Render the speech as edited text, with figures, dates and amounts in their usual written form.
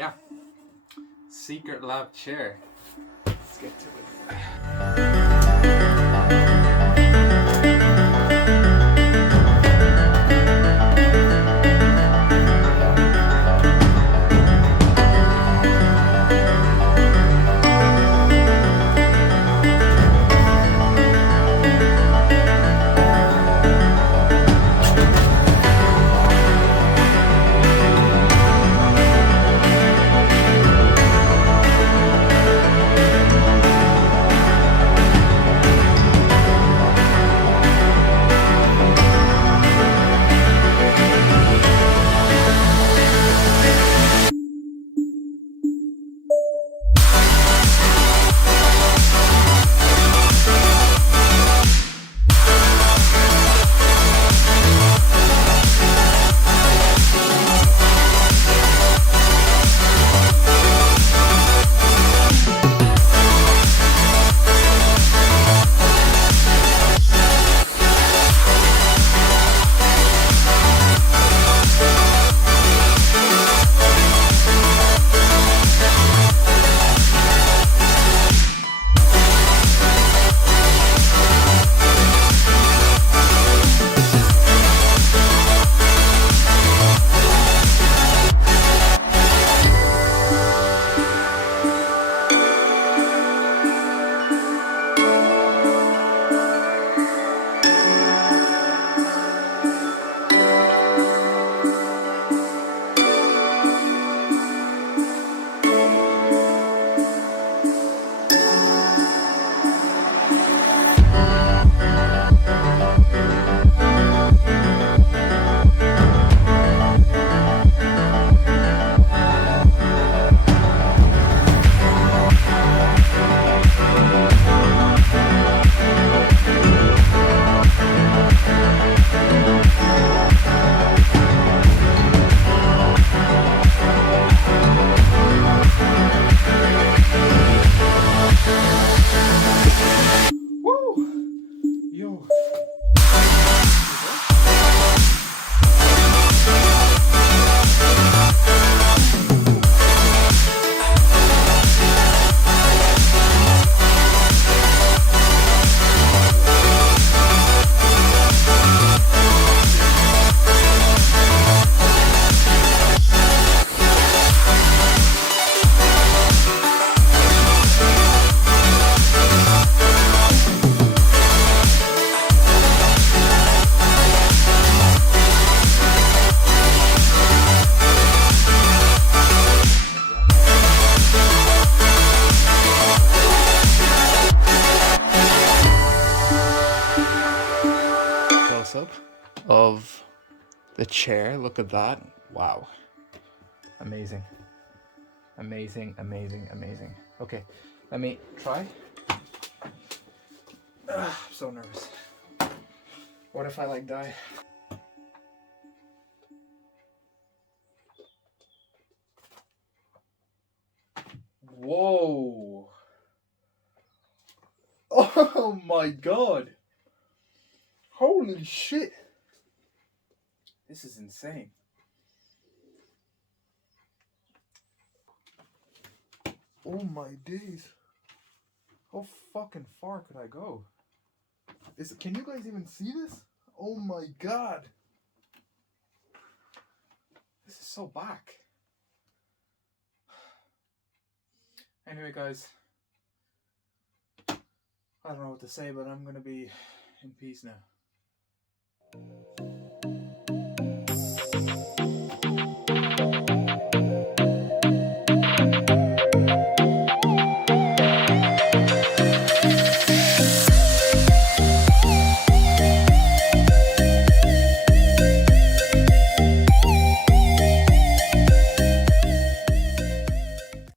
yeah, Secretlab chair. Let's get to it. Yo. Close up of the chair. Look at that. Wow. Amazing. Amazing, amazing, amazing. Okay, let me try. I'm so nervous. What if I like die? Whoa. Oh my god. Holy shit. This is insane. Oh my days. How fucking far could I go? Can you guys even see this? Oh my god. This is so back. Anyway, guys, I don't know what to say, but I'm gonna be in peace now.